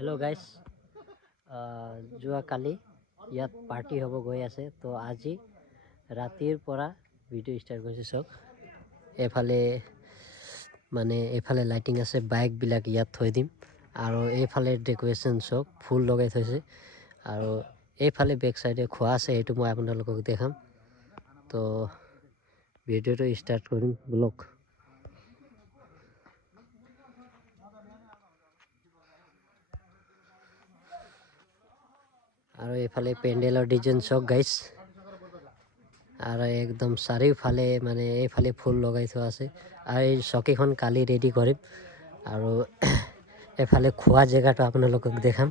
hello guys যোৱাকালি ইয়াত party হ'ব গৈ আছে তো আজি ৰাতিৰ পৰা ভিডিঅ' ষ্টাৰ্ট কৰিছে চাওক এফালে মানে এফালে লাইটিং আছে বাইকবিলাক ইয়াত থৈ দিম আৰু এইফালে ডেকোৰেশ্যন চাওক ফুল লগাই থৈছে আৰু এইফালে বেক সাইডে খোৱা আছে এইটো মই আপোনালোকক দেখাম তো ভিডিঅ'টো ষ্টাৰ্ট কৰিম ব্লগ আৰু এইফালে পেণ্ডেলৰ ডিজাইন চাওক গাইছ আৰু একদম চাৰিওফালে মানে এইফালে ফুল লগাই থোৱা আছে আৰু এই চকীখন কালি ৰেডি কৰিম আৰু এইফালে খোৱা জেগাটো আপোনালোকক দেখাম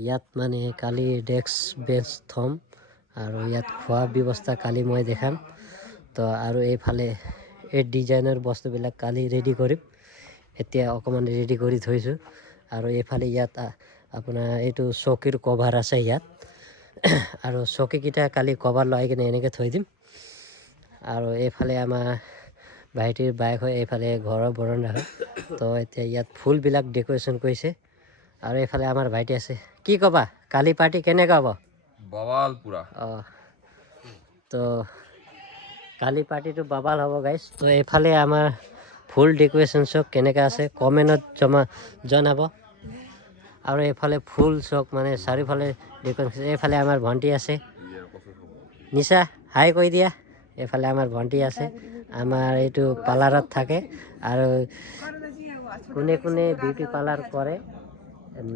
ইয়াত মানে কালি ডেস্ক বেঞ্চ থম আৰু ইয়াত খোৱা ব্যৱস্থা কালি মই দেখাম তো আৰু এইফালে এই ডিজাইনৰ বস্তুবিলাক কালি ৰেডি কৰিম এতিয়া অকণমান ৰেডি কৰি থৈছোঁ আৰু এইফালে ইয়াত আপোনাৰ এইটো চকীৰ কভাৰ আছে ইয়াত আৰু চকীকেইটা কালি কভাৰ লগাই কিনে এনেকৈ থৈ দিম আৰু এইফালে আমাৰ ভাইটিৰ বাইক হয় এইফালে ঘৰৰ বৰণ্ডা হয় তো এতিয়া ইয়াত ফুলবিলাক ডেক'ৰেশ্যন কৰিছে আৰু এইফালে আমাৰ ভাইটি আছে কি ক'বা কালি পাৰ্টি কেনেকুৱা হ'ব বাবাল পুৰা অঁ তো কালি পাৰ্টিটো বাবাল হ'ব গাইছ তো এইফালে আমাৰ ফুল ডেক'ৰেশ্যন চক কেনেকৈ আছে কমেণ্টত জনাব আৰু এইফালে ফুল চক মানে চাৰিওফালে ডেক'ৰেশ্যন এইফালে আমাৰ ভণ্টি আছে নিশা হাই কৈ দিয়া এইফালে আমাৰ ভণ্টি আছে আমাৰ এইটো পাৰ্লাৰত থাকে আৰু কোনে কোনে বিউটি পাৰ্লাৰ কৰে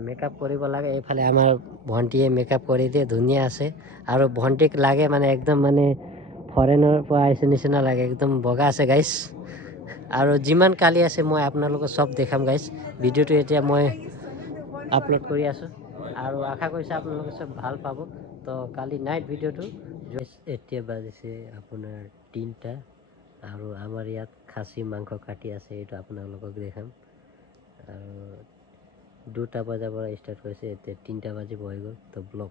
মেকআপ কৰিব লাগে এইফালে আমাৰ ভণ্টিয়ে মেকআপ কৰি দিয়ে ধুনীয়া আছে আৰু ভণ্টিক লাগে মানে একদম মানে ফৰেনৰ পৰা আহিছে নিচিনা লাগে একদম বগা আছে গাইছ আৰু যিমান কালি আছে মই আপোনালোকক চব দেখাম গাইছ ভিডিঅ'টো এতিয়া মই আপলোড কৰি আছোঁ আৰু আশা কৰিছোঁ আপোনালোকে চব ভাল পাব তো কালি নাইট ভিডিঅ'টো এতিয়া বাজিছে আপোনাৰ 3টা আৰু আমাৰ ইয়াত খাচী মাংস কাটি আছে এইটো আপোনালোকক দেখাম আৰু 2টা বজাৰ পৰা ষ্টাৰ্ট কৰিছে এতিয়া 3টা বাজিব হৈ গ'ল তো ব্লগ